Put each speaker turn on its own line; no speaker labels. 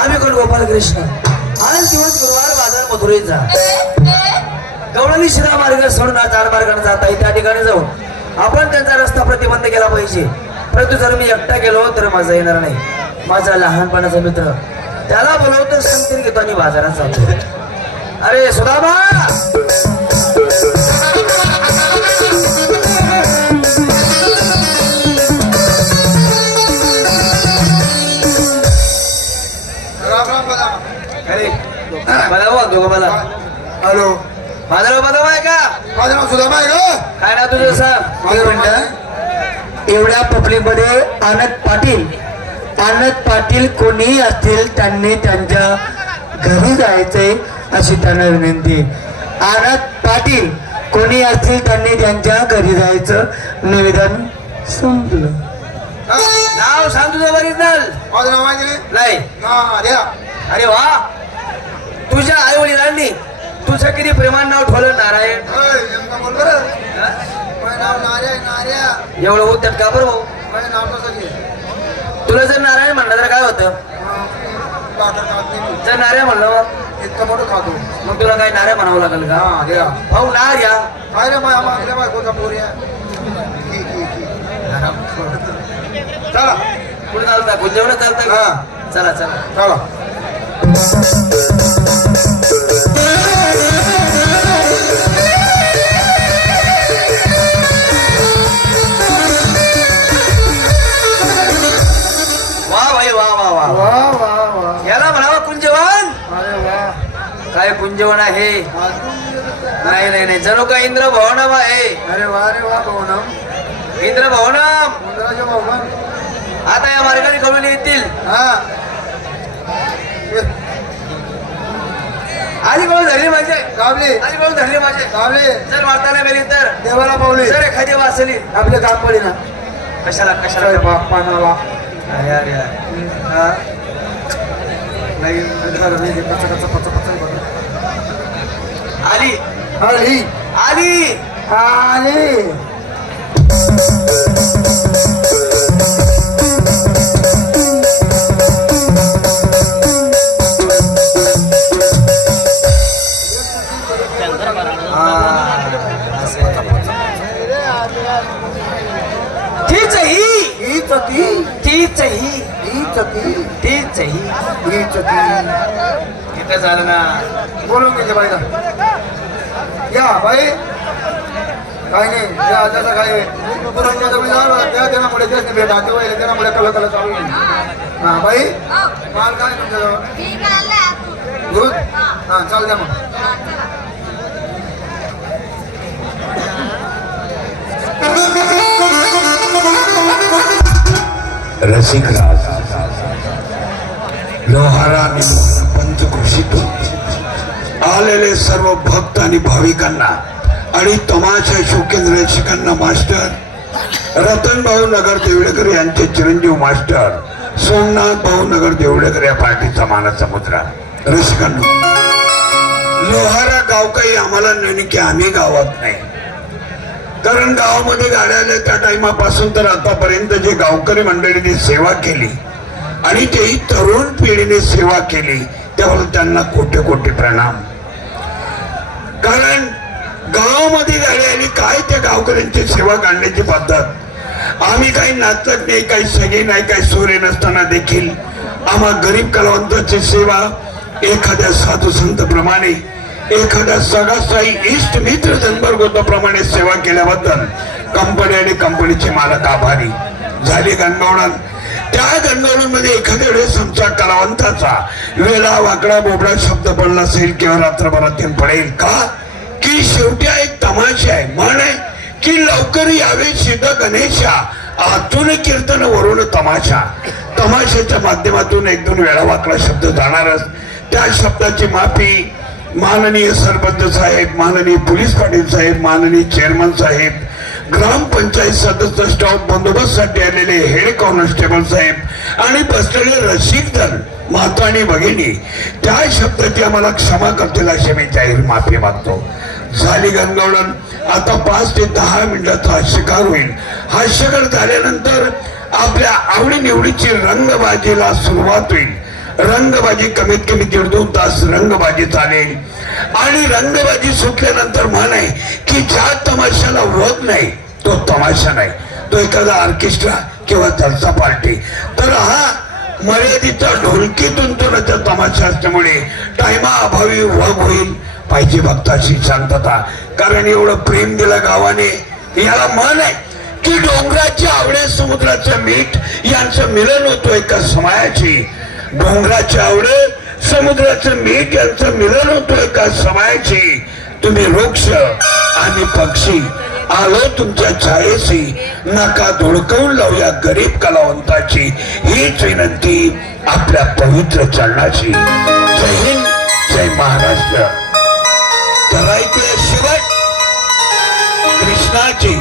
आम्ही कोण गोपाल कृष्ण आज दिवस गुरुवार बाजार मथुरेचा गवळणी शिरा मार्ग सोडून चार मार्गाने जाता आहे त्या ठिकाणी जाऊन आपण त्यांचा रस्ता प्रतिबंध केला पाहिजे. परंतु जर मी एकटा गेलो तर माझा येणार नाही. माझा लहानपणाचा मित्र त्याला बोलवतो संगतीन घेतो आणि बाजारात जातो. अरे सुदामा! मला बोलतो का मला.
हॅलो.
माझं नाव बदाम आहे का?
माझं नाव सुदामा आहे का?
काय नाव तुझं सांग?
माझं म्हणतं
एवढ्या पब्लिकमध्ये आनंद पाटील. आनंद पाटील कोणी असतील त्यांनी त्यांच्या घरी जायचंय अशी त्यांना विनंती. आनंद पाटील कोणी असतील त्यांनी त्यांच्या घरी जायचं निवेदन संपलं?
नाव सांग तुझं
माहिती नाही.
अरे वा. तुझ्या आई वडिलांनी तुझं किती प्रेमान नाव ठेवलं नारायण? एवढं होत्यात का बरं भाऊ? तुला जर नारायण म्हणलं तर काय होतं. जर नार्या म्हणलं मग?
इतकं मोठं खातो.
मग तुला काय नार्या म्हणावं लागेल का?
हा
भाऊ नार्या.
चला.
कुठे चालता गुंजवणं चालतं का. चला चला.
चला.
काय कुंजवन आहे? नाही नाही नाही. जणू काय इंद्र भवनम आहे.
अरे वा रे वा भवनम.
इंद्र भवनम. आता या मार्गाने करून येतील.
हा.
आधी कोण धरली माझे
गावले.
आधी कोण धरली माझे
गावले.
जर मारताना मेली तर
देवाला पावले.
जर एखादी वाचली
आपले काम पडे ना
कशाला? कशाला
बाप पानाला बघा.
आली.
आली.
आली.
आली.
तीच ही.
हीच ती
तीच ही
हीच ती
तीच ही
हीच ती
तिथं झालं ना
बोलून घेते बाईला या बाई काय नाही या जसं काय पुरांच्या जवळ जावं त्या त्यामुळे जास्त भेट हाते वहिले त्यामुळे कला कला चालू हा बाई माल काय तुमच्याजवळ दूध हा चाल. द्या मग
रसिकराज लोहारा आणि पंचकृषीतून आलेले सर्व भक्त आणि भाविकांना आणि तमाशा शोकेंद्र रसिकांना मास्टर रतन भाऊ नगर देवडेकर यांचे चिरंजीव मास्टर सोमनाथ भाऊ नगर देवडेकर या पार्टीचा मानाचा मुद्रा. रसिकांना लोहारा गाव काही आम्हाला नेणकी आम्ही गावात नाही. कारण गावामध्ये गाड्या आल्या त्या टाइमापासून तर आतापर्यंत जे गावकरी मंडळीने सेवा केली आणि तेही तरुण पिढीने सेवा केली त्यावर त्यांना कोटे कोटे प्रणाम. कारण गावामध्ये गाडी आली काय त्या गावकऱ्यांची सेवा काढण्याची पद्धत? आम्ही काही नाचक नाही काही सगळे नाही काही सूर्य नसताना देखील आम्हा गरीब कलावंताची सेवा एखाद्या साधू संत प्रमाणे एखाद्या सगासाई इष्ट मित्र जनवर्गोताप्रमाणे सेवा केल्याबद्दल कंपनी आणि कंपनीचे मालक आभारी. झाले गणगवळण त्या गणगवळणमध्ये एखाद्या वेळेस आमच्या कलावंताचा वेळा वाकडा बोबडा शब्द पडला असेल किंवा रात्रभरात पडेल का? की शेवटी एक तमाशा आहे. म्हण आहे की लवकर यावे सिद्ध गणेशा. आतून कीर्तन वरून तमाशा. तमाशाच्या माध्यमातून एक दोन वेळा वाकडा शब्द जाणारच त्या शब्दाची माफी माननीय सरपंच साहेब माननीय पोलीस पाटील साहेब माननीय चेअरमन साहेब ग्रामपंचायत सदस्य स्टॉप बंदोबस्तसाठी आलेले हेड कॉन्स्टेबल साहेब आणि बसलेले रसिक माता आणि भगिनी त्या शब्दाची आम्हाला क्षमा करतील अशी मी जाहीर माफी मागतो. झाली गणगवळण आता पाच ते दहा मिनिटाचा हास्यकार होईल. हास्यकार झाल्यानंतर आपल्या आवडीनिवडीची रंगबाजीला सुरुवात होईल. रंगबाजी कमीत कमी दीड दोन तास रंगबाजी चालेल. आणि रंगबाजी सुटल्यानंतर म्हण आहे की ज्या तमाशाला वध नाही तो तमाशा नाही. तो एखादा ऑर्केस्ट्रा किंवा जलसा पार्टी. तर हा मर्यादित ढोलकीतून तो तमाशा असल्यामुळे टायमा अभावी वग होईल पाहिजे भक्ताची शांतता. कारण एवढं प्रेम दिलं गावाने याला मन आहे की डोंगराच्या आवड्या समुद्राचं मीठ यांचं मिलन होतो एका समायाची. डोंगराची आवडे समुद्राचं मीठ यांचं मिलन होतं का समायची. तुम्ही वृक्ष आणि पक्षी आलो तुमच्या छायेशी. नका धुडकवून लावूया गरीब कलावंताची. हीच विनंती आपल्या पवित्र चरणाची. जय हिंद जय महाराष्ट्र. तर शिवाय. कृष्णाची